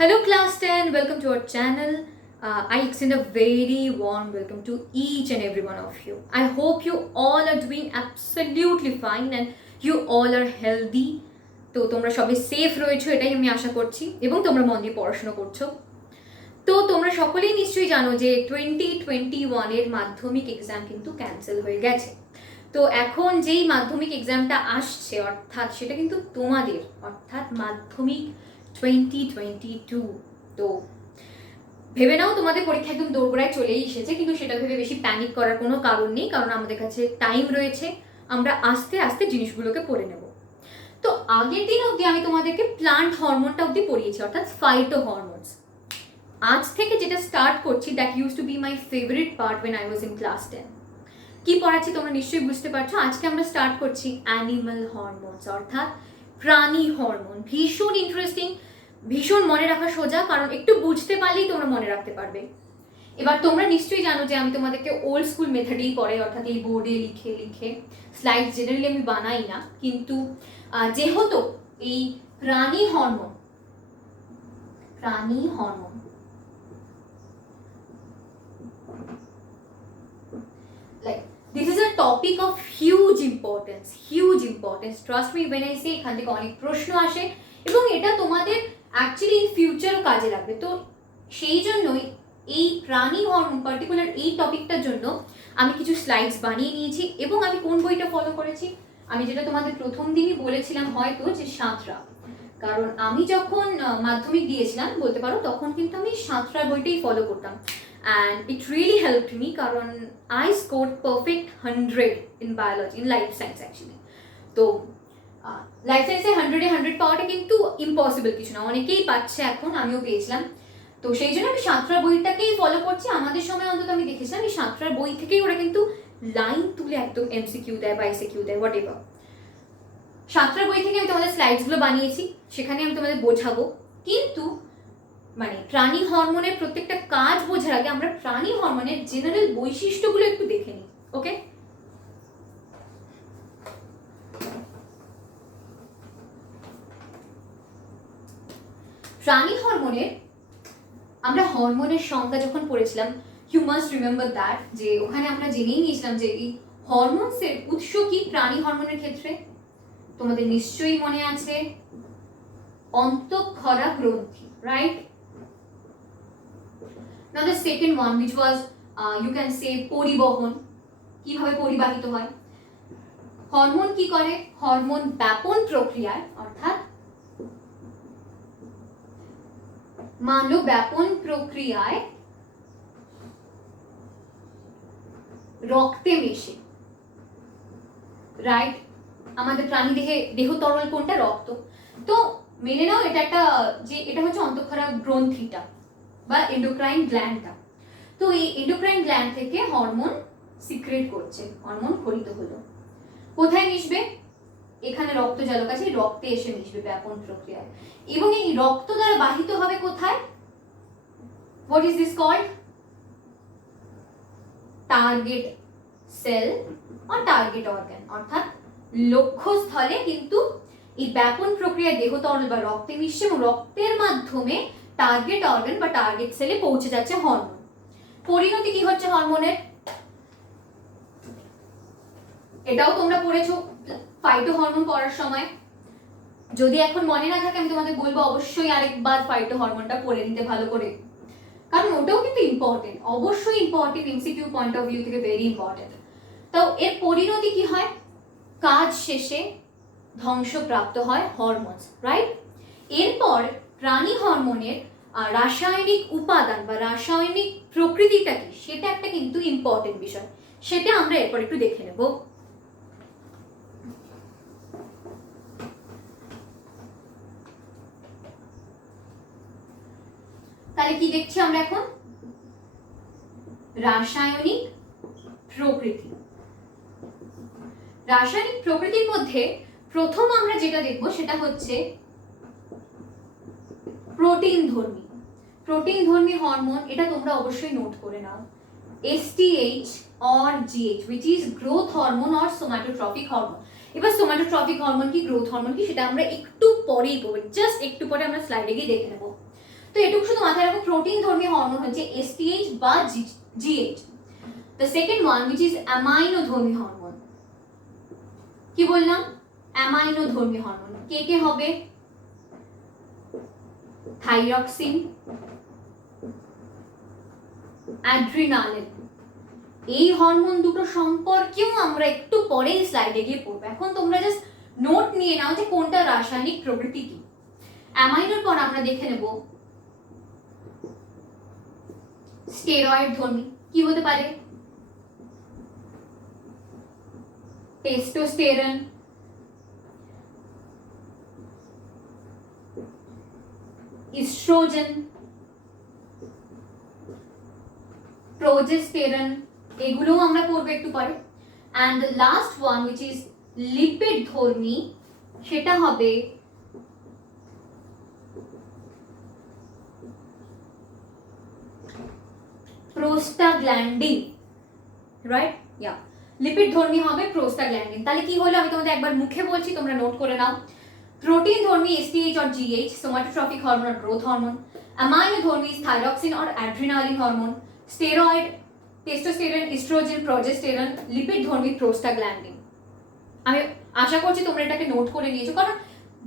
Hello class 10, welcome to our channel. I extend a very warm welcome to each and every one of you. I hope you all are doing absolutely fine and you all are healthy. তো তোমরা সবাই safe রয়েছো এটাই আমি আশা করছি এবং তোমরা মন দিয়ে পড়াশোনা করছো। তো তোমরা সকলেই নিশ্চয়ই জানো যে 2021 এর মাধ্যমিক এক্সাম কিন্তু ক্যান্সেল হয়ে গেছে। তো এখন যেই মাধ্যমিক এক্সামটা আসছে অর্থাৎ সেটা কিন্তু তোমাদের অর্থাৎ মাধ্যমিক 2022। তো ভেবে নাও তোমাদের পরীক্ষা একদম দোরগোড়ায় চলেই এসেছে, কিন্তু সেটা ভেবে বেশি প্যানিক করার কোনো কারণ নেই, কারণ আমাদের কাছে টাইম রয়েছে, আমরা আস্তে আস্তে জিনিসগুলোকে পড়ে নেব। তো আগের দিন অবধি আমি তোমাদেরকে প্লান্ট হরমোনটা অবধি পড়িয়েছি অর্থাৎ ফাইটো হরমোনস। আজ থেকে যেটা স্টার্ট করছি that used to be my favourite part when I was in class 10। কি পড়াচ্ছি তোমরা নিশ্চয়ই বুঝতে পারছো। আজকে আমরা স্টার্ট করছি অ্যানিমাল হরমোনস অর্থাৎ প্রাণী হরমোন। ভীষণ ইন্টারেস্টিং, ভীষণ মনে রাখা সোজা, কারণ একটু বুঝতে পারলেই তোমরা মনে রাখতে পারবে। এবার তোমরা নিশ্চয়ই জানো যে আমি তোমাদেরকে ওল্ড স্কুল মেথডেই পড়াই, অর্থাৎ এই বোর্ডে লিখে লিখে স্লাইড জেনারেলি আমি বানাই না, কিন্তু যেহেতু এই প্রাণী hormone like this is a topic of huge importance, trust me when I say এখান থেকে অনেক প্রশ্ন আসে এবং এটা তোমাদের অ্যাকচুয়ালি ইন ফিউচারও কাজে লাগবে। তো সেই জন্যই এই প্রাণী হরমোন পার্টিকুলার এই টপিকটার জন্য আমি কিছু স্লাইডস বানিয়ে নিয়েছি। এবং আমি কোন বইটা ফলো করেছি, আমি যেটা তোমাদের প্রথম দিনই বলেছিলাম হয়তো, যে সাঁতরা। কারণ আমি যখন মাধ্যমিক দিয়েছিলাম বলতে পারো, তখন কিন্তু আমি সাঁতরা বইটাই ফলো করতাম and it really helped me কারণ I scored perfect 100 in biology, in life science actually। তো লাইফ সায়েন্সে 100-এ 100 পাওয়াটা কিন্তু ইম্পসিবল কিছু না, অনেকেই পাচ্ছে, এখন আমিও পেয়েছিলাম। তো সেই জন্য আমি সাঁতরা বইটাকেই ফলো করছি। আমাদের সময় অন্তত আমি দেখেছিলাম এই সাঁতরার বই থেকেই ওরা কিন্তু লাইন তুলে একদম এমসিকিউ দেয় বা এসিকিউ দেয়, হোয়াট এভার। সাঁতরার বই থেকে আমি তোমাদের স্লাইডসগুলো বানিয়েছি, সেখানে আমি তোমাদের বোঝাবো। কিন্তু মানে প্রাণী হরমোনের প্রত্যেকটা কাজ বোঝার আগে আমরা প্রাণী হরমোনের জেনারেল বৈশিষ্ট্যগুলো একটু দেখে নিই, ওকে? প্রাণী হরমোনের আমরা হরমোনের সংজ্ঞা যখন পড়েছিলাম, ইউ মাস্ট রিমেম্বার দ্যাট, যে ওখানে আমরা জেনেই নিয়েছিলাম যে এই হরমোনসের উৎস কি প্রাণী হরমোনের ক্ষেত্রে। তোমাদের নিশ্চয়ই মনে আছে অন্তঃক্ষরা গ্রন্থি, right? Now the second one which was you can say পরিবহন, কিভাবে পরিবাহিত হয়। হরমোন কি করে, হরমোন ব্যাপন প্রক্রিয়ায় অর্থাৎ মানব ব্যাপন প্রক্রিয়ায় রক্তে মেশে, রাইট? আমাদের প্রাণী দেহ তরল কোনটা? রক্ত। তো মেনে নাও এটা একটা, যে এটা হচ্ছে অন্তঃক্ষরা গ্রন্থিটা বা এন্ডোক্রাইন গ্ল্যান্ডটা। তো এই এন্ডোক্রাইন গ্ল্যান্ড থেকে হরমোন সিক্রেট করছে, হরমোন খরিত হলো। কোথায় মিশবে? এখানে রক্ত জালক আছে, রক্তে এসে মিশবে ব্যাপন প্রক্রিয়ায়, এবং এই রক্ত দ্বারা বাহিত হবে কোথায়? What is this called? Target cell or target organ, অর্থাৎ লক্ষ্যস্থলে কিন্তু এই ব্যাপন প্রক্রিয়ায় দেহ তরল বা রক্তে মিশছে এবং রক্তের মাধ্যমে টার্গেট অর্গান বা টার্গেট সেলে পৌঁছে যাচ্ছে হরমোন। পরিণতি কি হচ্ছে হরমোনের? এটাও তোমরা পড়েছো ফাইটো হরমোন পড়ার সময়। যদি এখন মনে না থাকে আমি তোমাদের বলবো অবশ্যই আরেকবার ফাইটো হরমোনটা পড়ে নিতে ভালো করে, কারণ ওটাও কিন্তু ইম্পর্টেন্ট, অবশ্যই important, MCQ point of view থেকে ভেরি ইম্পর্টেন্ট। তো এর পরিণতি কি হয়? কাজ শেষে ধ্বংসপ্রাপ্ত হয় হরমোনস, রাইট? এরপর প্রাণী হরমোনের রাসায়নিক উপাদান বা রাসায়নিক প্রকৃতিটা কি, সেটা একটা কিন্তু ইম্পর্টেন্ট বিষয়, সেটা আমরা এরপর একটু দেখে নেব। তাহলে কি দেখছি আমরা এখন? রাসায়নিক প্রকৃতি। রাসায়নিক প্রকৃতির মধ্যে প্রথম আমরা যেটা দেখব সেটা হচ্ছে প্রোটিন ধর্মী হরমোন। এটা তোমরা অবশ্যই নোট করে নাও, STH or GH which is growth hormone or somatotropic hormone। এবার সোমাটোট্রপিক হরমোন কি, গ্রোথ হরমোন কি, সেটা আমরা একটু পরেই পড়ব, জাস্ট একটু পরে আমরা স্লাইডে গিয়ে দেখে নেব। তো এটুকু শুধু মাথায় রাখো, প্রোটিন ধর্মী হরমোন হচ্ছে এসটিএইচ বা GH. The second one which is amino ধর্মী হরমোন। কি বললাম? অ্যামাইনো ধর্মী হরমোন কে কে হবে? Thyroxine, adrenaline. এই হরমোন দুটো সম্পর্কেও আমরা একটু পরেই স্লাইডে গিয়ে পড়বো। এখন তোমরা জাস্ট নোট নিয়ে নাও যে কোনটা রাসায়নিক প্রকৃতি কি। অ্যামাইনোর পর আমরা দেখে নেব স্টেরয়েড ধর্মী। কি হতে পারে? টেস্টোস্টেরন, ইস্ট্রোজেন, প্রোজেস্টেরন, এগুলোও আমরা পড়বো একটু পরে। And the last one which is lipid ধর্মী, সেটা হবে প্রোস্টাগ্ল্যান্ডিন, রাইট? ইয়া, লিপিড ধর্মী হবে প্রোস্টাগ্ল্যান্ডিন। তাহলে কি হলো, আমি তোমাদের একবার মুখে বলছি, তোমরা নোট করে নাও। प्रोटीन धर्मी एसटीएच और जीएच सोमैटोट्रॉपिक हार्मोन और ग्रोथ हार्मोन, अमाइनो धर्मी थायरॉक्सिन और adrenaline hormone, steroid testosterone, oestrogen, progesterone, lipid धर्मी प्रोस्टाग्लैंडिन। আমি আশা করছি তোমরা এটাকে নোট করে নিয়েছো, কারণ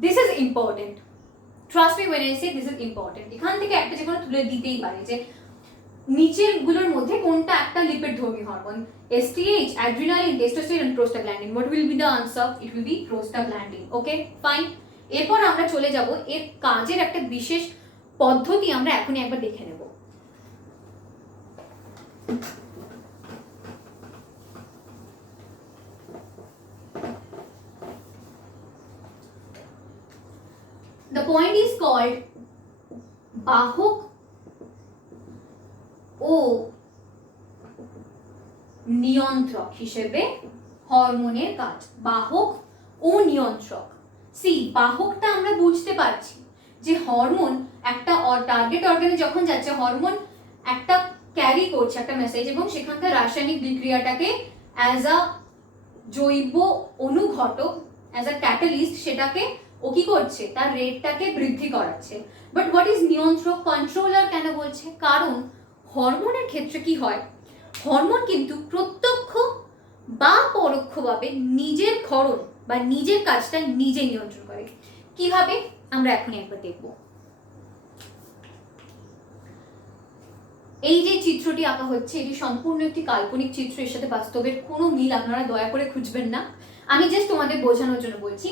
this is important. Trust me when I say this is important। এখান থেকে একটা যে কোনো তুলে দিতেই পারে যে নিচের গুলোর মধ্যে কোনটা একটা লিপিড ধর্মী hormone. STH, adrenaline, testosterone, prostaglandin. What will be the answer? It will be prostaglandin. Okay, fine. এরপর আমরা চলে যাব এর কাজের একটা বিশেষ পদ্ধতি, আমরা এখনই একবার দেখে নেব। The point is called বাহক ও নিয়ন্ত্রক হিসেবে হরমোনের কাজ। বাহক ও নিয়ন্ত্রক। সি, বাহকটা আমরা বুঝতে পারছি যে হরমোন একটা টার্গেট অর্গানে যখন যাচ্ছে, হরমোন একটা ক্যারি করছে একটা মেসেজ, এবং সেখানকার রাসায়নিক বিক্রিয়াটাকে অ্যাজ আ জৈব অনুঘটক, অ্যাজ আ ক্যাটালিস্ট, সেটাকে ও কি করছে, তার রেটটাকে বৃদ্ধি করাচ্ছে। বাট হোয়াট ইজ নিয়ন্ত্রক? কন্ট্রোলার কেন বলছে? কারণ হরমোনের ক্ষেত্রে কি হয়, হরমোন কিন্তু প্রত্যক্ষ বা পরোক্ষভাবে নিজের ক্ষরণ বা নিজের কাজটা নিজে নিয়ন্ত্রণ করে। কিভাবে? আমরা এখনই একবার দেখব। এই যে চিত্রটি আঁকা হচ্ছে, এটি সম্পূর্ণ একটি কাল্পনিক চিত্র, এর সাথে বাস্তবের কোনো মিল আপনারা দয়া করে খুঁজবেন না। আমি জাস্ট তোমাদের বোঝানোর জন্য বলছি।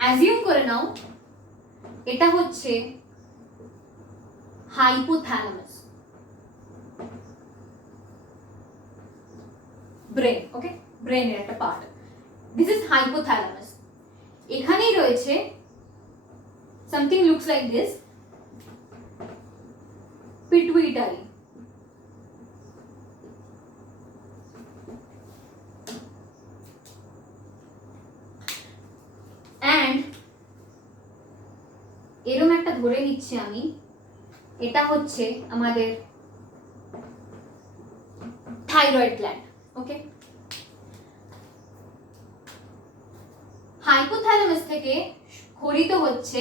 অ্যাজিউম করে নাও এটা হচ্ছে হাইপোথ্যালামাস, ব্রেন। ওকে, ব্রেনের একটা পার্ট। This is hypothalamus. এখানেই রয়েছে something looks like this, pituitary. And এরকম একটা ধরে নিচ্ছি আমি, এটা হচ্ছে আমাদের থাইরয়েড গ্ল্যান্ড। ওকে, হাইপোথ্যালামাস থেকে ক্ষরিত হচ্ছে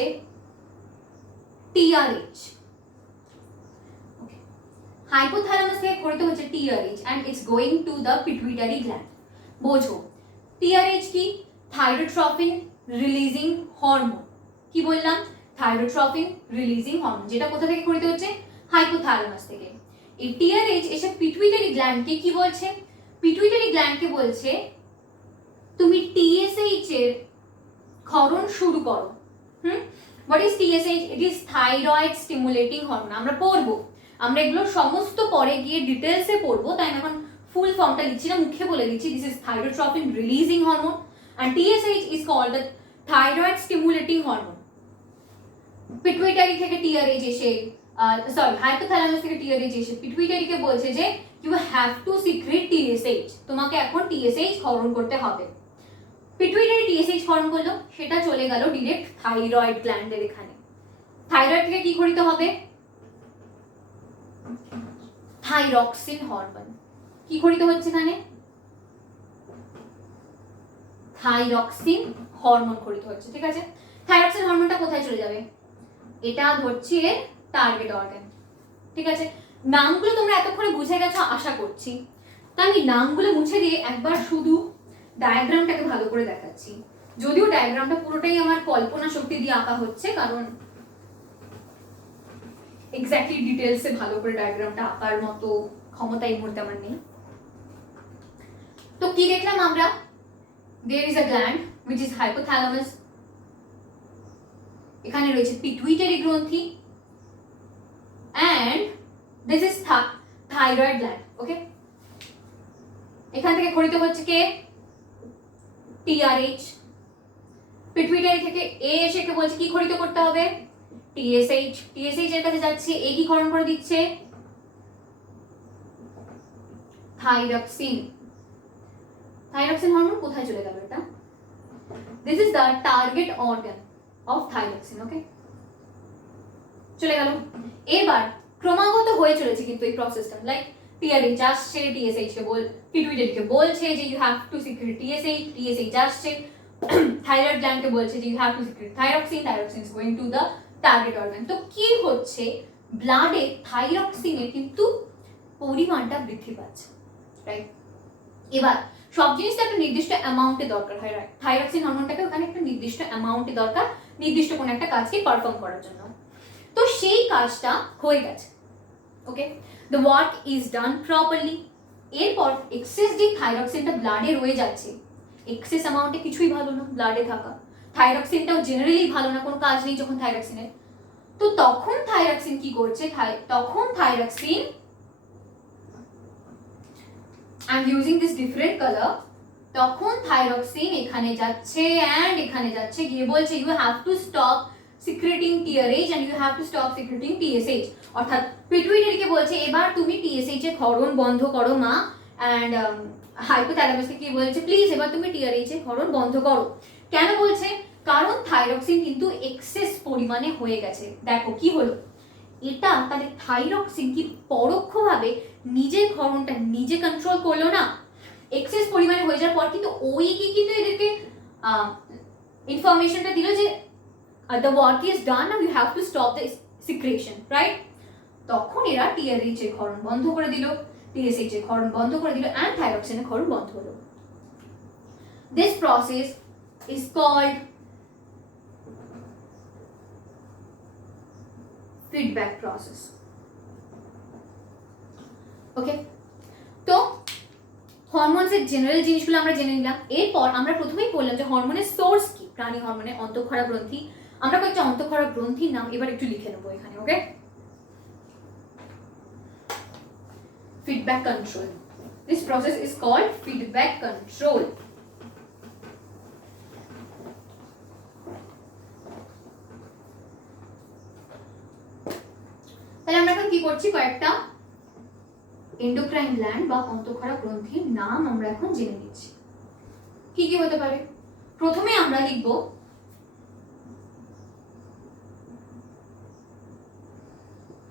টিআরএইচ। হাইপোথ্যালামাস থেকে ক্ষরিত হচ্ছে TRH and it's going to the pituitary gland. বোঝো, টিআরএইচ কি? Thyrotropin releasing hormone. কি বললাম? থাইরোট্রপিন রিলিজিং হরমোন, যেটা কোথা থেকে ক্ষরিত হচ্ছে? হাইপোথ্যালামাস থেকে। এই টিআরএইচ এসে পিটুইটারি গ্ল্যান্ডকে কি বলছে? পিটুইটারি গ্ল্যান্ডকে বলছে তুমি টিএসএইচ এর ক্ষরণ শুরু করো। What is TSH? It is thyroid stimulating hormone. আমরা পড়বো, আমরা এগুলো সমস্ত পরে গিয়ে ডিটেলসে পড়বো, তাই আমি এখন ফুল ফর্মটা লিখছি না, মুখে বলে দিচ্ছি। This is thyrotropin releasing hormone and TSH is called the thyroid stimulating hormone. Pituitary থেকে টিআরএইচ এসে, সরি, হাইপোথ্যালামাস থেকে টিআরএইচ এসে পিটুইটারিকে বলছে যে you have to secrete TSH, তোমাকে এখন টিএসএইচ ক্ষরণ করতে হবে। পিটুইটারি টিএসএইচ ক্ষরণ করলো, সেটা চলে গেল ডিরেক্ট থাইরয়েড গ্ল্যান্ডের এখানে। থাইরয়েড থেকে কি ক্ষরিত হবে? Thyroxine hormone. কি ক্ষরিত হচ্ছে এখানে? থাইরক্সিন হরমোন ক্ষরিত হচ্ছে। ঠিক আছে, থাইরক্সিন হরমোনটা কোথায় চলে যাবে? এটা ধরছি এর টার্গেট অর্গান। ঠিক আছে, নামগুলো তোমরা এতক্ষণে বুঝে গেছো আশা করছি। তো আমি নামগুলো মুছে দিয়ে একবার শুধু ডায়াগ্রামটাকে ভালো করে দেখাচ্ছি, যদিও ডায়াগ্রামটা পুরোটাই আমার কল্পনা শক্তি দিয়ে আঁকা হচ্ছে, কারণ এক্স্যাক্টলি ডিটেলসে ভালো করে ডায়াগ্রামটা আঁকার মতো ক্ষমতা এই মুহূর্তে আমার নেই। তো কি দেখলাম আমরা? there is a gland which is hypothalamus, এখানে রয়েছে পিটুইটারি গ্রন্থি, and this is thyroid gland. ওকে, এখান থেকে খরিত হচ্ছে কে? TRH। পিটুইটারি থেকে এ এসে কে বলছে কি খরিত করতে হবে? TSH। TSH এর কাছে যাচ্ছে, এ কি ক্ষরণ করে দিচ্ছে? থাইরক্সিন। থাইরক্সিন হরমোন কোথায় চলে গেল এটা? This is the target organ of thyroxine. Okay, চলে গেল। এবার ক্রমাগত হয়ে চলেছে কিন্তু এই প্রসেসটা, লাইক টিআরএইচ আসছে, টিএসএইচ কে পিটুইটারিকে বলছে যে you have to secrete TSH, TSH আসছে থাইরয়েড গ্ল্যান্ডকে বলছে যে you have to secrete thyroxine, thyroxine is going to the target organ. তো কি হচ্ছে? ব্লাডে থাইরক্সিনের কিন্তু পরিমাণটা বৃদ্ধি পাচ্ছে, রাইট? এবার সব জিনিসটা একটা নির্দিষ্ট অ্যামাউন্টে দরকার হয়, রাইট? থাইরক্সিন হরমোনটাকে ওখানে একটা নির্দিষ্ট অ্যামাউন্টে দরকার, নির্দিষ্ট কোনো একটা কাজকে পারফর্ম করার জন্য। তো সেই কাজটা হয়ে গেছে। Okay, the work is done properly. এরপর এক্সেস যে থাইরক্সিনটা ব্লাডে রয়ে যাচ্ছে, এক্সেস অ্যামাউন্টে কিছুই ভালো না ব্লাডে থাকা, থাইরক্সিনটাও জেনারেলি ভালো না, কোনো কাজ নেই যখন থাইরক্সিনের। তো তখন থাইরক্সিন কি করছে? তখন thyroxine, I am using this different colour, তখন থাইরক্সিন এখানে যাচ্ছে অ্যান্ড এখানে যাচ্ছে, গিয়ে বলছে you have to stop secreting TRH and you have to stop secreting TSH. অর্থাৎ পিটুইটারিকে বলছে এবার তুমি টিএসএইচ এর ক্ষরণ বন্ধ করো মা, অ্যান্ড হাইপোথ্যালামাসকে কি বলছে? প্লিজ এবার তুমি টিআরএইচ এর ক্ষরণ বন্ধ করো। কেন বলছে? কারণ থাইরক্সিন কিন্তু এক্সেস পরিমাণে হয়ে গেছে। দেখো কি হলো, এটা তাহলে থাইরক্সিন কি পরোক্ষভাবে নিজের ক্ষরণটা নিজে কন্ট্রোল করলো না? এক্সেস পরিমাণে হয়ে যাওয়ার পর কিন্তু ওই কি কিন্তু এদেরকে ইনফরমেশনটা দিল যে the work is done, now you have to stop the secretion, right? তখন এরা টিআরএইচ এর ক্ষরণ বন্ধ করে দিল, টিএসএইচ এর ক্ষরণ বন্ধ করে দিল, and thyroxine এর ক্ষরণ বন্ধ হলো। This process is called feedback process. Okay, তো হরমোনসের জেনারেল জিনিসগুলো আমরা জেনে নিলাম। এরপর আমরা প্রথমেই বললাম যে হরমোনের সোর্স কি? প্রাণী হরমোনের অন্তঃক্ষরা গ্রন্থি। আমরা কয়েকটা অন্তঃক্ষরা গ্রন্থির নাম এবার একটু লিখে নেবো এখানে। Okay, feedback control, this process is called feedback control. তাহলে আমরা এখন কি করছি? কয়েকটা এন্ডোক্রাইন গ্ল্যান্ড বা অন্তঃক্ষরা গ্রন্থির নাম আমরা এখন জেনে নিচ্ছি। কি কি হতে পারে? প্রথমে আমরা লিখব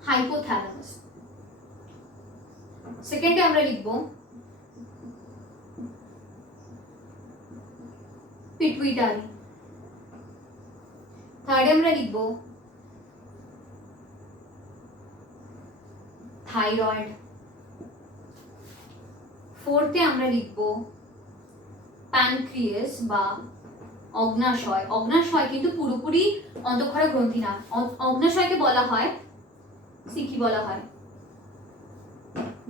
হাইপোথ্যালামাস, সেকেন্ডে আমরা লিখব পিটুইটারি, থার্ডে আমরা লিখব থাইরয়েড, ফোর্থে আমরা লিখব প্যানক্রিয়াস বা অগ্নাশয়। অগ্নাশয় কিন্তু পুরোপুরি অন্তঃক্ষরা গ্রন্থি না, অগ্নাশয়কে বলা হয় কি বলা হয়?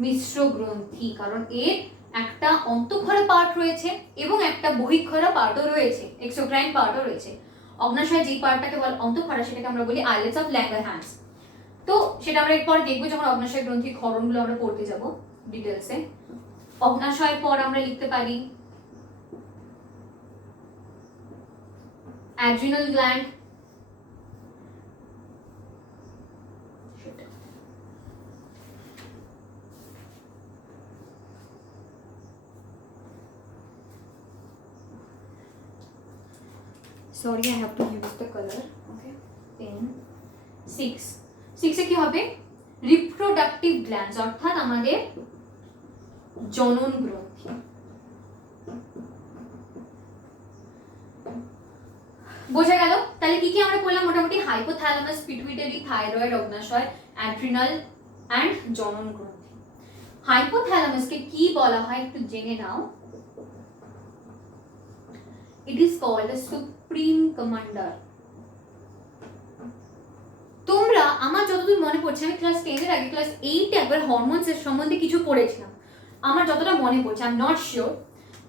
মিশ্র গ্রন্থি, কারণ এর একটা অন্তঃক্ষরা পার্ট রয়েছে এবং একটা বহিঃক্ষরা পার্টও রয়েছে, এক্সোক্রাইন পার্টও রয়েছে। অগ্নাশয় যে পার্টটাকে বলে অন্তঃক্ষরা সেটাকে আমরা বলি আইলেটস অফ ল্যাঙ্গারহ্যান্স। তো সেটা আমরা এরপর দেখবো যখন অগ্নাশয় গ্রন্থির ক্ষরণগুলো আমরা পড়তে যাব ডিটেলসে। অগ্নাশয়ের পর আমরা লিখতে পারি adrenal gland, sorry I have to use the color, okay, pen 6 এ কি হবে? রিপ্রোডাক্টিভ গ্ল্যান্ডস, অর্থাৎ আমাদের জনন গ্রন্থি। বোঝা গেল? তাহলে কি কি আমরা বললাম? মোটামুটি হাইপোথ্যালামাস, পিটুইটারি, থাইরয়েড, অগ্নাশয়, অ্যাড্রিনাল অ্যান্ড জনন গ্রন্থি। হাইপোথ্যালামাসকে কি বলা হয় একটু জেনে নাও। It is called the supreme commander. তোমরা, আমার যতদূর মনে পড়ছে, আমি ক্লাস 10 এর আগে ক্লাস 8 এ একবার হরমোনস এর সম্বন্ধে কিছু পড়েছিলাম, আমার যতটা মনে পড়ছে, আই এম নট শিওর।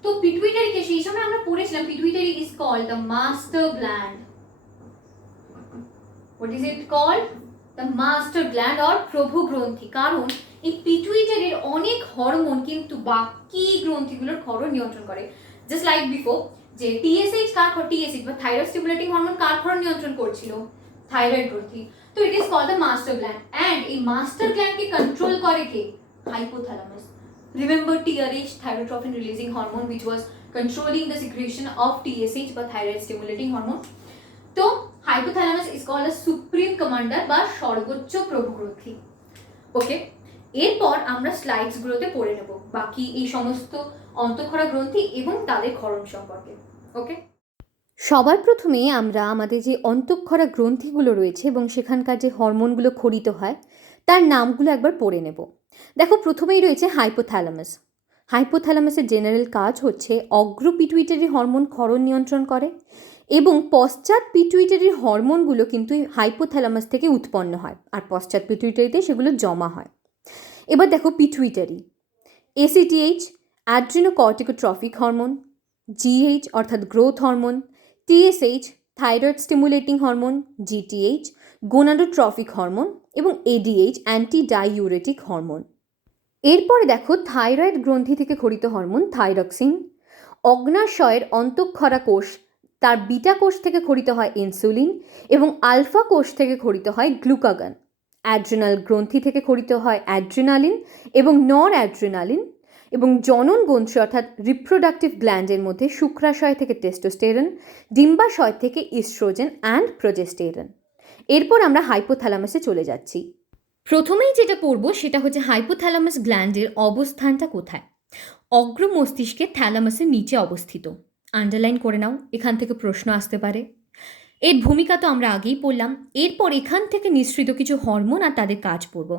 তো পিটুইটারিকে সেই সময় আমরা পড়েছিলাম, pituitary is called the master gland. What is it called? The master gland or প্রভু গ্রন্থি। কারণ এই পিটুইটারির অনেক হরমোন কিন্তু বাকি গ্রন্থিগুলোর ক্ষরণ নিয়ন্ত্রণ করে। জাস্ট লাইক বিফোর, যে টিএসএইচ টিএসএইচ বা থাইরয়েড স্টিমুলেটিং হরমোন কার ক্ষরণ নিয়ন্ত্রণ করছিল? থাইরয়েড গ্রন্থি। তো it is called the master gland, and এই মাস্টার গ্ল্যান্ডকে কন্ট্রোল করে কে? Hypothalamus. Remember TRH, thyrotropin releasing hormone, which was controlling the secretion of TSH বা thyroid stimulating hormone. তো hypothalamus is called a supreme commander বা সর্বোচ্চ প্রভু গ্রন্থি। ওকে, এরপর আমরা স্লাইডস গুলোতে পড়ে নেব বাকি এই সমস্ত অন্তঃক্ষরা গ্রন্থি এবং তাদের ক্ষরণ সম্পর্কে। ওকে, সবার প্রথমে আমরা আমাদের যে অন্তঃক্ষরা গ্রন্থিগুলো রয়েছে এবং সেখানকার যে হরমোনগুলো ক্ষরিত হয় তার নামগুলো একবার পড়ে নেব। দেখো, প্রথমেই রয়েছে হাইপোথ্যালামাস। হাইপোথ্যালামাসের জেনারেল কাজ হচ্ছে অগ্র পিটুইটারি হরমোন ক্ষরণ নিয়ন্ত্রণ করে এবং পশ্চাৎ পিটুইটারির হরমোনগুলো কিন্তু হাইপোথ্যালামাস থেকে উৎপন্ন হয় আর পশ্চাৎ পিটুইটারিতে সেগুলো জমা হয়। এবার দেখো পিটুইটারি, এসিটিএইচ অ্যাড্রিনোকর্টিকোট্রফিক হরমোন, জিএইচ অর্থাৎ growth hormone, TSH thyroid stimulating hormone, GTH গোনাডোট্রফিক hormone এবং এডিএইচ অ্যান্টি ডাইউরেটিক হরমোন। এরপরে দেখো থাইরয়েড গ্রন্থি থেকে ক্ষরিত হরমোন থাইরক্সিন, অগ্নাশয়ের অন্তঃক্ষরা কোষ তার বিটা কোষ থেকে ক্ষরিত হয় ইনসুলিন এবং আলফা কোষ থেকে ক্ষরিত হয় গ্লুকাগন। অ্যাড্রিনাল গ্রন্থি থেকে ক্ষরিত হয় অ্যাড্রিনালিন এবং নর অ্যাড্রিনালিন এবং জনন গ্রন্থি অর্থাৎ রিপ্রোডাক্টিভ গ্ল্যান্ডের মধ্যে শুক্রাশয় থেকে টেস্টোস্টেরন, ডিম্বাশয় থেকে ইস্ট্রোজেন অ্যান্ড প্রোজেস্টেরন। এরপর আমরা হাইপোথ্যালামাসে চলে যাচ্ছি। প্রথমেই যেটা পড়ব সেটা হচ্ছে হাইপোথ্যালামাস গ্ল্যান্ডের অবস্থানটা কোথায়। অগ্র মস্তিষ্কে থ্যালামাসের নিচে অবস্থিত। আন্ডারলাইন করে নাও, এখান থেকে প্রশ্ন আসতে পারে। এর ভূমিকা তো আমরা আগেই পড়লাম। এরপর এখান থেকে নিঃসৃত কিছু হরমোন আর তাদের কাজ পড়ব।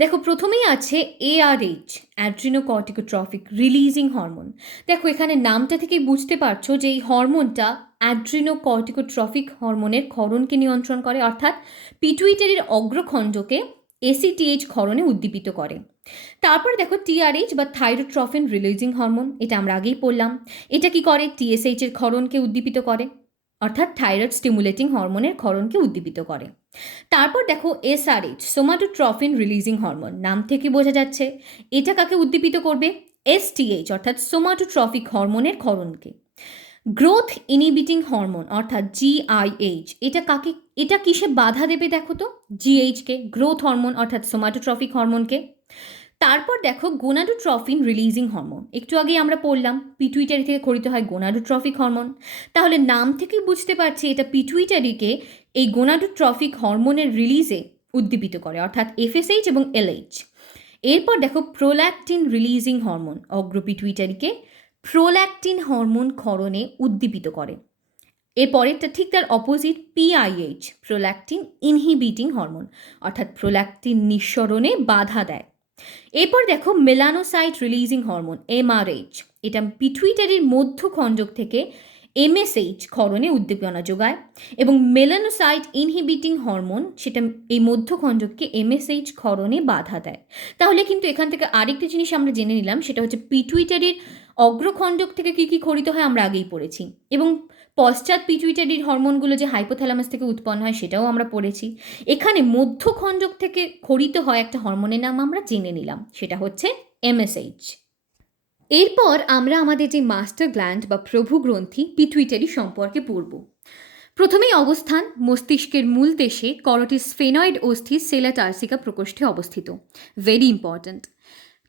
দেখো, প্রথমেই আছে এআরএইচ, অ্যাড্রিনোকর্টিকোট্রফিক রিলিজিং হরমোন। দেখো, এখানে নামটা থেকেই বুঝতে পারছো যে এই হরমোনটা অ্যাড্রিনোকর্টিকোট্রফিক হরমোনের ক্ষরণকে নিয়ন্ত্রণ করে, অর্থাৎ পিটুইটারির অগ্রখণ্ডকে এসিটিএইচ ক্ষরণে উদ্দীপিত করে। তারপর দেখো টিআরএইচ বা থাইরোট্রফিন রিলিজিং হরমোন, এটা আমরা আগেই পড়লাম। এটা কি করে? টিএসএইচ এর ক্ষরণকে উদ্দীপিত করে, অর্থাৎ থাইরয়েড স্টিমুলেটিং হরমোনের ক্ষরণকে উদ্দীপিত করে। তারপর দেখো এসআরএইচ, সোমাটোট্রফিন রিলিজিং হরমোন, নাম থেকে বোঝা যাচ্ছে এটা কাকে উদ্দীপিত করবে? এসটিএইচ অর্থাৎ সোমাটোট্রফিক হরমোনের ক্ষরণকে। গ্রোথ ইনহিবিটিং হরমোন অর্থাৎ জিআইএইচ, এটা কিসে বাধা দেবে? দেখো তো, জিএইচকে, গ্রোথ হরমোন অর্থাৎ সোমাটোট্রফিক হরমোনকে। তারপর দেখো গোনাডোট্রফিন রিলিজিং হরমোন, একটু আগেই আমরা পড়লাম পিটুইটারি থেকে ক্ষরিত হয় গোনাডোট্রফিক হরমোন। তাহলে নাম থেকেই বুঝতে পারছি এটা পিটুইটারিকে এই গোনাডোট্রফিক হরমোনের রিলিজে উদ্দীপিত করে, অর্থাৎ এফএসএইচ এবং এলএইচ। এরপর দেখো প্রোল্যাকটিন রিলিজিং হরমোন অগ্র পিটুইটারিকে প্রোল্যাকটিন হরমোন ক্ষরণে উদ্দীপিত করে। এরপরেরটা ঠিক তার opposite, PIH, prolactin inhibiting hormone, অর্থাৎ প্রোল্যাকটিন নিঃসরণে বাধা দেয়। এরপর দেখো মেলানোসাইট রিলিজিং হরমোন এমআরএইচ, এটা পিটুইটারির মধ্যখণ্ডক থেকে এমএসএইচ ক্ষরণে উদ্দীপনা যোগায় এবং মেলানোসাইট ইনহিবিটিং হরমোন সেটা এই মধ্যখণ্ডককে এমএসএইচ ক্ষরণে বাধা দেয়। তাহলে কিন্তু এখান থেকে আরেকটি জিনিস আমরা জেনে নিলাম, সেটা হচ্ছে পিটুইটারির অগ্রখণ্ডক থেকে কী কী ক্ষরিত হয় আমরা আগেই পড়েছি, এবং পশ্চাৎ পিটুইটারির হরমোনগুলো যে হাইপোথ্যালামাস থেকে উৎপন্ন হয় সেটাও আমরা পড়েছি। এখানে মধ্যখণ্ডক থেকে ক্ষরিত হয় একটা হরমোনের নাম আমরা জেনে নিলাম, সেটা হচ্ছে এমএসএইচ। এরপর আমরা আমাদের যে মাস্টার গ্ল্যান্ড বা প্রভু গ্রন্থি পিটুইটারি সম্পর্কে পড়ব। প্রথমেই অবস্থান মস্তিষ্কের মূল দেশে করোটিস স্ফেনয়েড অস্থি সেলা টার্সিকা প্রকোষ্ঠে অবস্থিত, ভেরি ইম্পর্ট্যান্ট।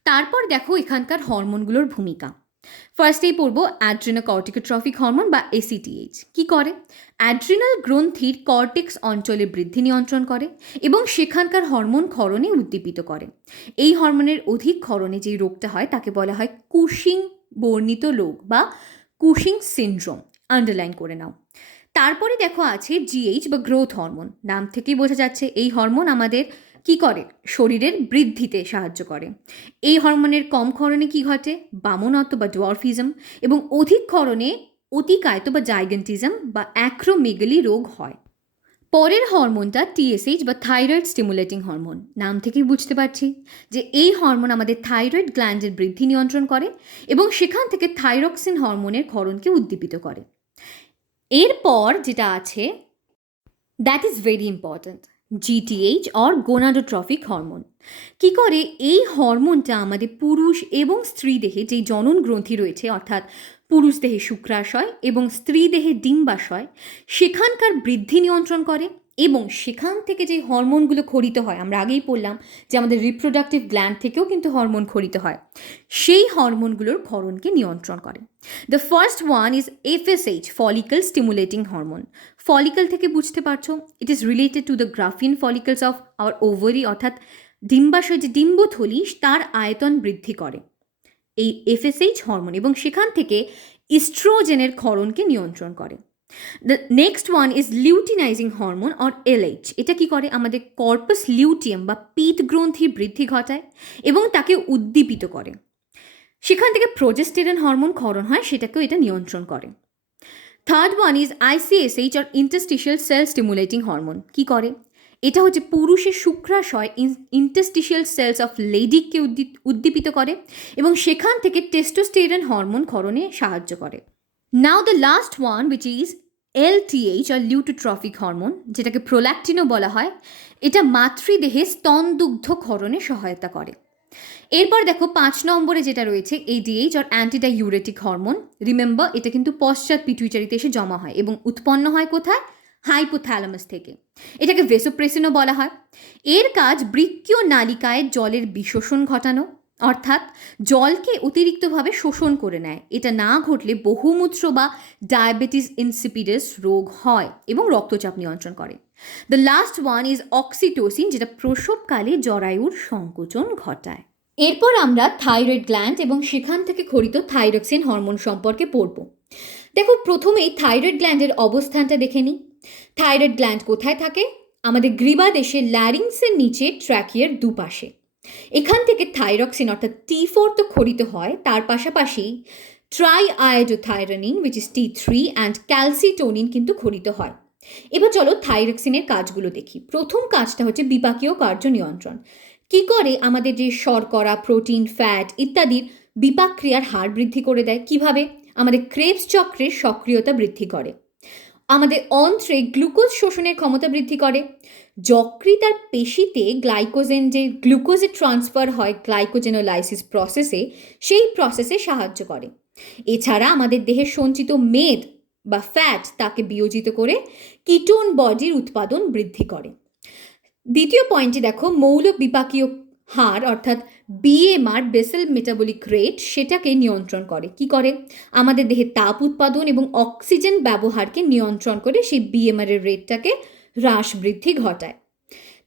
তারপর দেখো এখানকার হরমোনগুলোর ভূমিকা। ফার্স্টেই পড়ব অ্যাড্রিনোকর্টিকোট্রফিক হরমোন বা এসিটিএইচ। কি করে? অ্যাড্রিনাল গ্রন্থির কর্টেক্স অঞ্চলে বৃদ্ধি নিয়ন্ত্রণ করে এবং সেখানকার হরমোন ক্ষরণে উদ্দীপিত করে। এই হরমোনের অধিক ক্ষরণে যে রোগটা হয় তাকে বলা হয় কুশিং বর্ণিত রোগ বা কুশিং সিনড্রোম। আন্ডারলাইন করে নাও। তারপরে দেখো আছে জিএইচ বা গ্রোথ হরমোন। নাম থেকেই বোঝা যাচ্ছে এই হরমোন আমাদের কি করে, শরীরের বৃদ্ধিতে সাহায্য করে। এই হরমোনের কম ক্ষরণে কি ঘটে, বামনত্ব বা ডোয়ার্ফিজম, এবং অধিক ক্ষরণে অতিকায়িত বা জাইগেন্টিজম বা অ্যাক্রোমেগালি রোগ হয়। পরের হরমোনটা টিএসএইচ বা থাইরয়েড স্টিমুলেটিং হরমোন। নাম থেকেই বুঝতে পারছি যে এই হরমোন আমাদের থাইরয়েড গ্ল্যান্ডের বৃদ্ধি নিয়ন্ত্রণ করে এবং সেখান থেকে থাইরক্সিন হরমোনের ক্ষরণকে উদ্দীপিত করে। এরপর যেটা আছে, that is very important, GTH or গোনাডোট্রফিক hormone. কি করে, এই হরমোনটা আমাদের পুরুষ এবং স্ত্রী দেহে যেই জনন গ্রন্থি রয়েছে, অর্থাৎ পুরুষ দেহে শুক্রাশয় এবং স্ত্রী দেহে ডিম্বাশয়, সেখানকার বৃদ্ধি নিয়ন্ত্রণ করে এবং সেখান থেকে যে হরমোনগুলো খরিত হয়, আমরা আগেই পড়লাম যে আমাদের রিপ্রোডাক্টিভ গ্ল্যান্ড থেকেও কিন্তু হরমোন খরিত হয়, সেই হরমোনগুলোর ক্ষরণকে নিয়ন্ত্রণ করে। The first one is FSH, follicle stimulating hormone. Follicle থেকে বুঝতে পারছো, it is related to the graphene follicles of our ovary, অর্থাৎ ডিম্বাশয় যে ডিম্বথলি তার আয়তন বৃদ্ধি করে এই এফএসএইচ হরমোন, এবং সেখান থেকে ইস্ট্রোজেনের ক্ষরণকে নিয়ন্ত্রণ করে। The next one is luteinising hormone or LH. এটা কি করে, আমাদের কর্পাস লিউটিয়াম বা পিত গ্রন্থির বৃদ্ধি ঘটায় এবং তাকে উদ্দীপিত করে। সেখান থেকে প্রোজেস্টেরন হরমোন ক্ষরণ হয়, সেটাকেও এটা নিয়ন্ত্রণ করে। Third one is ICSH or interstitial sell stimulating hormone. কি করে, এটা হচ্ছে পুরুষের শুক্রাশয় ইন্টারস্টিশিয়াল সেলস অফ লেডিককে উদ্দীপিত করে এবং সেখান থেকে টেস্টোস্টেরন হরমোন ক্ষরণে সাহায্য করে। Now the last one which is LTH আর লিউটোট্রফিক হরমোন, যেটাকে প্রোল্যাক্টিনও বলা হয়। এটা মাতৃদেহে স্তনদুগ্ধ ক্ষরণে সহায়তা করে। এরপর দেখো 5 নম্বরে যেটা রয়েছে এডিএইচ আর অ্যান্টিডাইউরেটিক হরমোন। রিমেম্বার, এটা কিন্তু পশ্চাৎ পিটুইটারিতে এসে জমা হয় এবং উৎপন্ন হয় কোথায়, হাইপোথ্যালামাস থেকে। এটাকে ভেসোপ্রেসিনও বলা হয়। এর কাজ বৃক্কীয় নালিকায় জলের বিশোষণ ঘটানো, অর্থাৎ জলকে অতিরিক্তভাবে শোষণ করে নেয়। এটা না ঘটলে বহুমূত্র বা ডায়াবেটিস ইনসিপিডাস রোগ হয় এবং রক্তচাপ নিয়ন্ত্রণ করে। The last one is oxytocin, যেটা প্রসবকালে জরায়ুর সংকোচন ঘটায়। এরপর আমরা থাইরয়েড গ্ল্যান্ড এবং সেখান থেকে খরিত থাইরক্সিন হরমোন সম্পর্কে পড়ব। দেখো, প্রথমেই থাইরয়েড গ্ল্যান্ডের অবস্থানটা দেখে নিই। থাইরয়েড গ্ল্যান্ড কোথায় থাকে, আমাদের গ্রীবাদেশে ল্যারিংসের নিচে ট্র্যাকিয়ার দুপাশে। এখান থেকে থাইরক্সিন অর্থাৎ T4 তো খরিত হয়, তার পাশাপাশি triiodothyronine which is T3 and calcitonin কিন্তু খরিত হয়। এবার চলো থাইরক্সিনের কাজগুলো দেখি। প্রথম কাজটা হচ্ছে বিপাকীয় কার্য নিয়ন্ত্রণ। কি করে, আমাদের যে শর্করা, প্রোটিন, ফ্যাট ইত্যাদির বিপাক ক্রিয়ার হার বৃদ্ধি করে দেয়। কিভাবে, আমাদের ক্রেবস চক্রের সক্রিয়তা বৃদ্ধি করে, আমাদের অন্ত্রে গ্লুকোজ শোষণের ক্ষমতা বৃদ্ধি করে, যকৃতার পেশিতে গ্লাইকোজেন যে গ্লুকোজে ট্রান্সফার হয় গ্লাইকোজেনোলাইসিস প্রসেসে, সেই প্রসেসে সাহায্য করে। এছাড়া আমাদের দেহের সঞ্চিত মেদ বা ফ্যাট তাকে বিয়োজিত করে কিটোন বডির উৎপাদন বৃদ্ধি করে। দ্বিতীয় পয়েন্টে দেখো, মৌল বিপাকীয় হার অর্থাৎ বিএমআর, বেসেল মেটাবলিক রেট, সেটাকে নিয়ন্ত্রণ করে। কি করে, আমাদের দেহে তাপ উৎপাদন এবং অক্সিজেন ব্যবহারকে নিয়ন্ত্রণ করে সেই বিএমআর এর রেটটাকে হ্রাস বৃদ্ধি ঘটায়।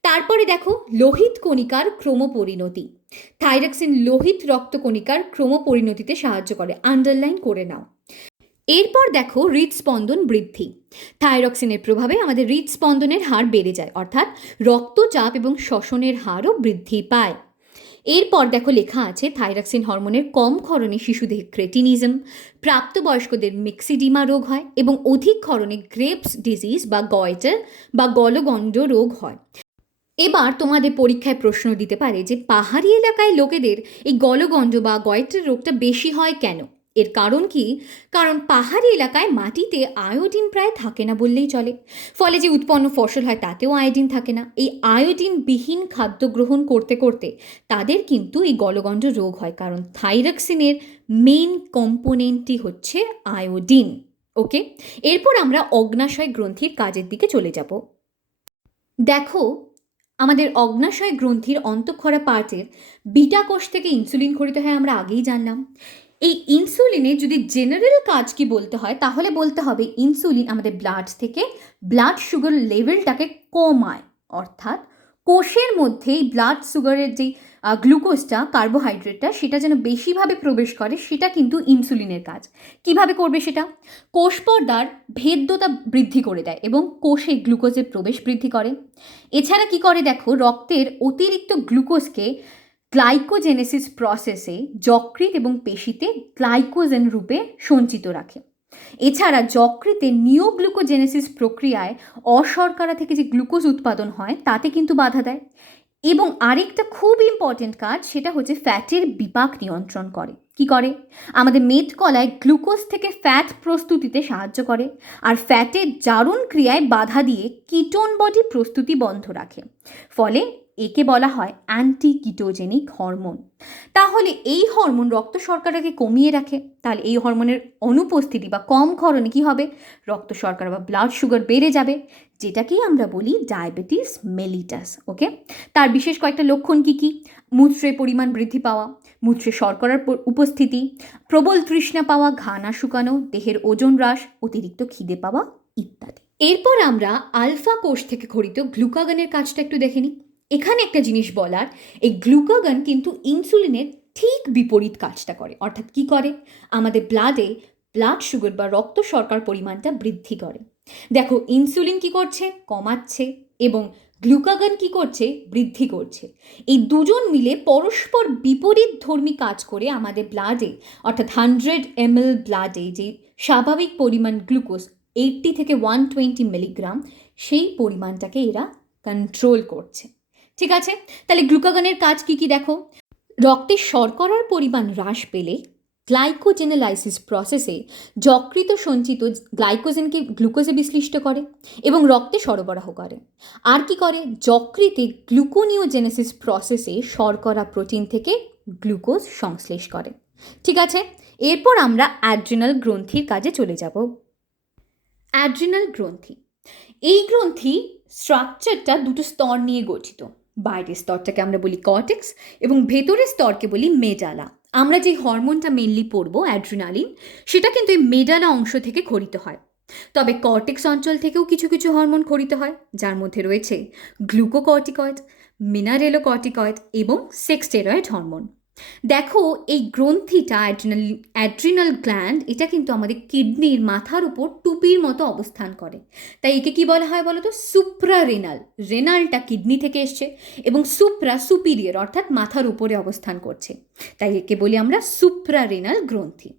তারপরে দেখো, লোহিত কণিকার ক্রমপরিণতি। থাইরক্সিন লোহিত রক্তকণিকার ক্রমপরিণতিতে সাহায্য করে, আন্ডারলাইন করে নাও। এরপর দেখো, হৃদস্পন্দন বৃদ্ধি। থাইরক্সিনের প্রভাবে আমাদের হৃদস্পন্দনের হার বেড়ে যায়, অর্থাৎ রক্তচাপ এবং শ্বসনের হারও বৃদ্ধি পায়। এরপর দেখো লেখা আছে, থাইরক্সিন হরমোনের কম ক্ষরণে শিশুদের ক্রেটিনিজম, প্রাপ্তবয়স্কদের মিক্সিডিমা রোগ হয় এবং অধিক ক্ষরণে গ্রেভস ডিজিজ বা গয়টার বা গলগণ্ড রোগ হয়। এবার তোমাদের পরীক্ষায় প্রশ্ন দিতে পারে যে পাহাড়ি এলাকায় লোকেদের এই গলগণ্ড বা গয়টার রোগটা বেশি হয় কেন। এর কারণ কি, কারণ পাহাড়ি এলাকায় মাটিতে আয়োডিন প্রায় থাকে না বললেই চলে, ফলে যে উৎপন্ন ফসল হয় তাতেও আয়োডিন থাকে না। এই আয়োডিনবিহীন খাদ্য গ্রহণ করতে করতে তাদের কিন্তু এই গলগণ্ড রোগ হয়, কারণ থাইরক্সিনের মেইন কম্পোনেন্টই হচ্ছে আয়োডিন। ওকে, এরপর আমরা অগ্নাশয় গ্রন্থির কাজের দিকে চলে যাব। দেখো, আমাদের অগ্নাশয় গ্রন্থির অন্তঃক্ষরা পার্টের বিটা কোষ থেকে ইনসুলিন খরিত হয়, আমরা আগেই জানলাম। এই ইনসুলিনের যদি জেনারেল কাজ কি বলতে হয়, তাহলে বলতে হবে ইনসুলিন আমাদের ব্লাড থেকে ব্লাড সুগার লেভেলটাকে কমায়, অর্থাৎ কোষের মধ্যে এই ব্লাড সুগারের যে গ্লুকোজটা, কার্বোহাইড্রেটটা, সেটা যেন বেশিভাবে প্রবেশ করে, সেটা কিন্তু ইনসুলিনের কাজ। কিভাবে করবে সেটা? কোষ পর্দার ভেদ্যতা বৃদ্ধি করে দেয় এবং কোষে গ্লুকোজের প্রবেশ বৃদ্ধি করে। এছাড়া কি করে দেখো, রক্তের অতিরিক্ত গ্লুকোজকে গ্লাইকোজেনেসিস প্রসেসে যকৃৎ এবং পেশিতে গ্লাইকোজেন রূপে সঞ্চিত রাখে। এছাড়া যকৃতে নিওগ্লুকোজেনেসিস প্রক্রিয়ায় অশর্করা থেকে যে গ্লুকোজ উৎপাদন হয় তাতে কিন্তু বাধা দেয়। এবং আরেকটা খুব ইম্পর্টেন্ট কাজ, সেটা হচ্ছে ফ্যাটের বিপাক নিয়ন্ত্রণ করে। কি করে? আমাদের মেদকলায় গ্লুকোজ থেকে ফ্যাট প্রস্তুতিতে সাহায্য করে, আর ফ্যাটের জারণ ক্রিয়ায় বাধা দিয়ে কিটোন বডি প্রস্তুতি বন্ধ রাখে। ফলে একে বলা হয় অ্যান্টি কিটোজেনিক হরমোন। তাহলে এই হরমোন রক্ত শর্করাকে কমিয়ে রাখে। তাহলে এই হরমোনের অনুপস্থিতি বা কম ক্ষরণে কী হবে? রক্ত শর্করা বা ব্লাড সুগার বেড়ে যাবে, যেটাকেই আমরা বলি ডায়াবেটিস মেলিটাস। ওকে, তার বিশেষ কয়েকটা লক্ষণ কী কী? মূত্রে পরিমাণ বৃদ্ধি পাওয়া, মূত্রে শর্করার উপস্থিতি, প্রবল তৃষ্ণা পাওয়া, ঘা না শুকানো, দেহের ওজন হ্রাস, অতিরিক্ত খিদে পাওয়া ইত্যাদি। এরপর আমরা আলফা কোষ থেকে খরিত গ্লুকাগনের কাজটা একটু দেখে নিই। এখানে একটা জিনিস বলার, এই গ্লুকাগন কিন্তু ইনসুলিনের ঠিক বিপরীত কাজটা করে। অর্থাৎ কি করে? আমাদের ব্লাড সুগার বা রক্ত শর্করার পরিমাণটা বৃদ্ধি করে। দেখো, ইনসুলিন কি করছে? কমাচ্ছে, এবং গ্লুকাগন কি করছে? বৃদ্ধি করছে। এই দুজন মিলে পরস্পর বিপরীত ধর্মী কাজ করে আমাদের ব্লাডে, অর্থাৎ 100 ml ব্লাডে যে স্বাভাবিক পরিমাণ গ্লুকোজ 80 থেকে 120 মিলিগ্রাম, সেই পরিমাণটাকে এরা কন্ট্রোল করছে। ঠিক আছে, তাহলে গ্লুকাগনের কাজ কি কি দেখো। রক্তে শর্করার পরিমাণ হ্রাস পেলে গ্লাইকোজেনেলাইসিস প্রসেসে যকৃত সঞ্চিত গ্লাইকোজেনকে গ্লুকোজে বিশ্লিষ্ট করে এবং রক্তে সরবরাহ করে। আর কি করে? যকৃতে গ্লুকোনিওজেনেসিস প্রসেসে শর্করা প্রোটিন থেকে গ্লুকোজ সংশ্লেষ করে। ঠিক আছে, এরপর আমরা অ্যাড্রিনাল গ্রন্থির কাজে চলে যাব। অ্যাড্রিনাল গ্রন্থি, এই গ্রন্থি স্ট্রাকচারটা দুটো স্তর নিয়ে গঠিত। বাইরের স্তরটাকে আমরা বলি কর্টেক্স এবং ভেতরের স্তরকে বলি মেডালা। আমরা যে হরমোনটা মেনলি পড়বো অ্যাড্রিনালিন, সেটা কিন্তু এই মেডালা অংশ থেকে খরিত হয়। তবে কর্টেক্স অঞ্চল থেকেও কিছু কিছু হরমোন খরিত হয়, যার মধ্যে রয়েছে গ্লুকোকর্টিকয়েড, মিনারেলোকর্টিকয়েড এবং সেক্সটেরয়েড হরমোন। দেখো, এই গ্রন্থিটা অ্যাড্রিনাল গ্ল্যান্ড, এটা কিন্তু আমাদের কিডনির মাথার উপর টুপির মতো অবস্থান করে। তাই একে কি বলা হয় বলো তো? সুপ্রারেনাল। রেনালটা কিডনি থেকে এসছে এবং সুপিরিয়র অর্থাৎ মাথার উপরে অবস্থান করছে, তাই একে বলি আমরা সুপ্রারেনাল গ্রন্থি।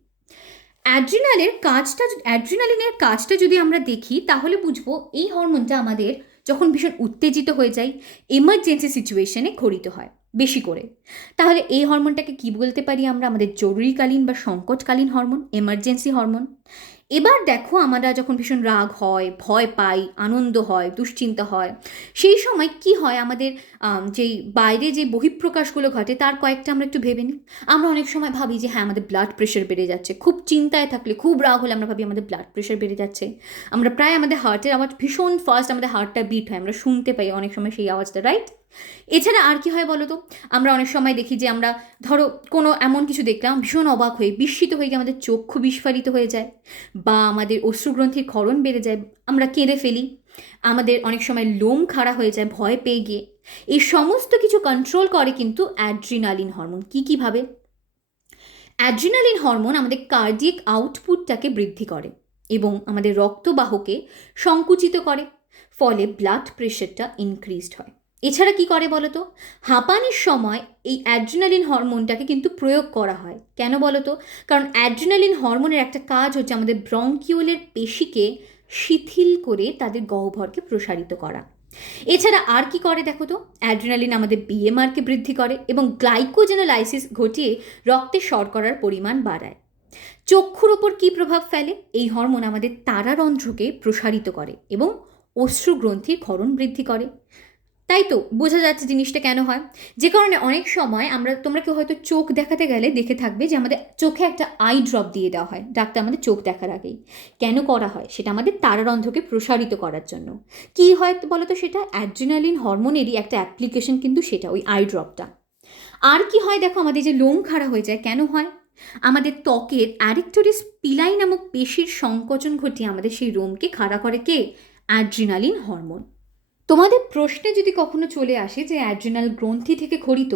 অ্যাড্রিনালিনের কাজটা যদি আমরা দেখি, তাহলে বুঝবো এই হরমোনটা আমাদের যখন ভীষণ উত্তেজিত হয়ে যায়, এমার্জেন্সি সিচুয়েশনে খরিত হয় বেশি করে। তাহলে এই হরমোনটাকে কি বলতে পারি আমরা? আমাদের জরুরিকালীন বা সংকটকালীন হরমোন, এমার্জেন্সি হরমোন। এবার দেখো, আমরা যখন ভীষণ রাগ হয়, ভয় পাই, আনন্দ হয়, দুশ্চিন্তা হয়, সেই সময় কি হয়? আমাদের যেই বাইরে যে বহিঃপ্রকাশগুলো ঘটে তার কয়েকটা আমরা একটু ভেবে নিই। আমরা অনেক সময় ভাবি যে হ্যাঁ, আমাদের ব্লাড প্রেশার বেড়ে যাচ্ছে। খুব চিন্তায় থাকলে, খুব রাগ হলে আমরা ভাবি আমাদের ব্লাড প্রেশার বেড়ে যাচ্ছে। আমরা প্রায় আমাদের হার্টের আওয়াজ ভীষণ ফাস্ট, আমাদের হার্টটা বিট হয়, আমরা শুনতে পাই অনেক সময় সেই আওয়াজটা, রাইট? এছাড়া আর কি হয় বলো তো? আমরা অনেক সময় দেখি যে আমরা ধরো কোনো এমন কিছু দেখলাম, ভীষণ অবাক হয়ে বিস্মিত হয়ে গিয়ে আমাদের চক্ষু বিস্ফারিত হয়ে যায়, বা আমাদের অশ্রুগ্রন্থির ক্ষরণ বেড়ে যায়, আমরা কেঁদে ফেলি, আমাদের অনেক সময় লোম খাড়া হয়ে যায় ভয় পেয়ে গিয়ে। এই সমস্ত কিছু কন্ট্রোল করে কিন্তু অ্যাড্রিনালিন হরমোন। কীভাবে? অ্যাড্রিনালিন হরমোন আমাদের কার্ডিয়াক আউটপুটটাকে বৃদ্ধি করে এবং আমাদের রক্তবাহকে সংকুচিত করে, ফলে ব্লাড প্রেশারটা ইনক্রিজড হয়। এছাড়া কি করে বলো তো? হাঁপানির সময় এই অ্যাড্রিনালিন হরমোনটাকে কিন্তু প্রয়োগ করা হয়। কেন বলো তো? কারণ অ্যাড্রিনালিন হরমোনের একটা কাজ হচ্ছে আমাদের ব্রঙ্কিওলের পেশিকে শিথিল করে তাদের গহ্বরকে প্রসারিত করা। এছাড়া আর কি করে দেখো তো? অ্যাড্রিনালিন আমাদের বিএমআরকে বৃদ্ধি করে এবং গ্লাইকোজেনোলাইসিস ঘটিয়ে রক্তে শর্করার পরিমাণ বাড়ায়। চক্ষুর ওপর কী প্রভাব ফেলে? এই হরমোন আমাদের তারারন্ধ্রকে প্রসারিত করে এবং অশ্রুগ্রন্থির ক্ষরণ বৃদ্ধি করে। তাই তো বোঝা যাচ্ছে জিনিসটা কেন হয়। যে কারণে অনেক সময় তোমরা কেউ হয়তো চোখ দেখাতে গেলে দেখে থাকবে যে আমাদের চোখে একটা আই ড্রপ দিয়ে দেওয়া হয় ডাক্তার আমাদের চোখ দেখার আগেই। কেন করা হয়? সেটা আমাদের তারারন্ধ্রকে প্রসারিত করার জন্য। কি হয় বলো তো? সেটা অ্যাড্রিনালিন হরমোনেরই একটা অ্যাপ্লিকেশন কিন্তু সেটা, ওই আই ড্রপটা। আর কি হয় দেখো, আমাদের যে লোম খাড়া হয়ে যায়, কেন হয়? আমাদের ত্বকের অ্যাডেক্টরিস পিলাই নামক পেশির সংকোচন ঘটিয়ে আমাদের সেই লোমকে খাড়া করে কে? Adrenaline hormone. তোমাদের প্রশ্নে যদি কখনো চলে আসে যে অ্যাড্রিনাল গ্রন্থি থেকে খরিত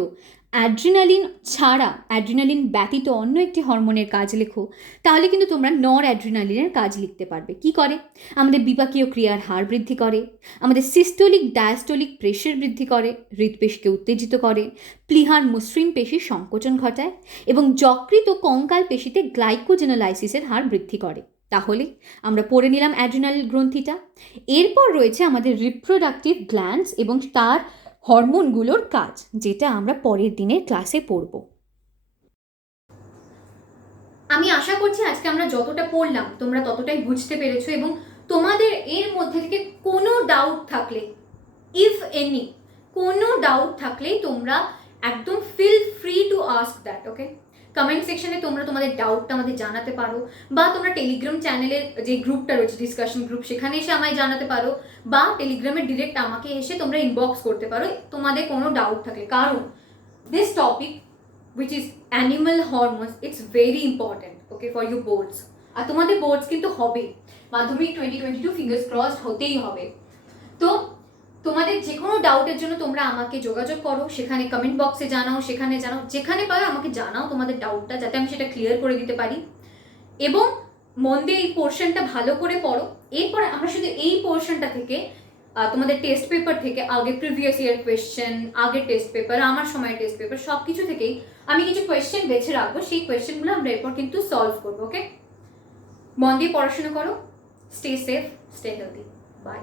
অ্যাড্রিনালিন ছাড়া, অ্যাড্রিনালিন ব্যতীত অন্য একটি হরমোনের কাজ লেখো, তাহলে কিন্তু তোমরা নর অ্যাড্রিনালিনের কাজ লিখতে পারবে। কি করে? আমাদের বিপাকীয় ক্রিয়ার হার বৃদ্ধি করে, আমাদের সিস্টোলিক ডায়াস্টোলিক প্রেশার বৃদ্ধি করে, হৃৎপেশকে উত্তেজিত করে, প্লিহার মসৃণ পেশির সংকোচন ঘটায় এবং যকৃত ও কঙ্কাল পেশিতে গ্লাইকোজেনোলাইসিসের হার বৃদ্ধি করে। তাহলে আমরা পড়ে নিলাম অ্যাড্রিনাল গ্রন্থিটা। এরপর রয়েছে আমাদের রিপ্রোডাক্টিভ গ্ল্যান্ডস এবং তার হরমোনগুলোর কাজ, যেটা আমরা পরের দিনের ক্লাসে পড়ব। আমি আশা করছি আজকে আমরা যতটা পড়লাম তোমরা ততটাই বুঝতে পেরেছো, এবং তোমাদের এর মধ্যে থেকে কোনো ডাউট থাকলে, ইফ এনি কোনো ডাউট থাকলেই তোমরা একদম feel free to ask that. Okay, comment সেকশনে তোমরা তোমাদের ডাউটটা আমাদের জানাতে পারো, বা তোমরা টেলিগ্রাম চ্যানেলের যে গ্রুপটা রয়েছে, ডিসকাশন গ্রুপ, সেখানে এসে আমায় জানাতে পারো, বা টেলিগ্রামে ডিরেক্ট আমাকে এসে তোমরা ইনবক্স করতে পারো তোমাদের কোনো ডাউট থাকলে। কারণ this topic which is animal hormones, it's very important, okay, for your boards. আর তোমাদের বোর্ডস কিন্তু হবে, মাধ্যমিক 2022 ফিঙ্গার্স ক্রসড হতেই হবে। তো তোমাদের যে কোনো ডাউটের জন্য তোমরা আমাকে যোগাযোগ করো, সেখানে কমেন্ট বক্সে জানাও, সেখানে জানাও, যেখানে পারো আমাকে জানাও তোমাদের ডাউটটা, যাতে আমি সেটা ক্লিয়ার করে দিতে পারি। এবং মন দিয়ে এই পোর্শনটা ভালো করে পড়ো। এরপরে আমরা শুধু এই পোর্শনটা থেকে তোমাদের টেস্ট পেপার থেকে আগে প্রিভিয়াস ইয়ার কোয়েশ্চেন, আগের টেস্ট পেপার, আমার সময়ের টেস্ট পেপার, সব কিছু থেকেই আমি কিছু কোয়েশ্চেন বেছে রাখবো। সেই কোয়েশ্চেনগুলো আমরা এরপর কিন্তু সলভ করবো। ওকে, মন দিয়ে পড়াশোনা করো, stay safe, stay healthy, by.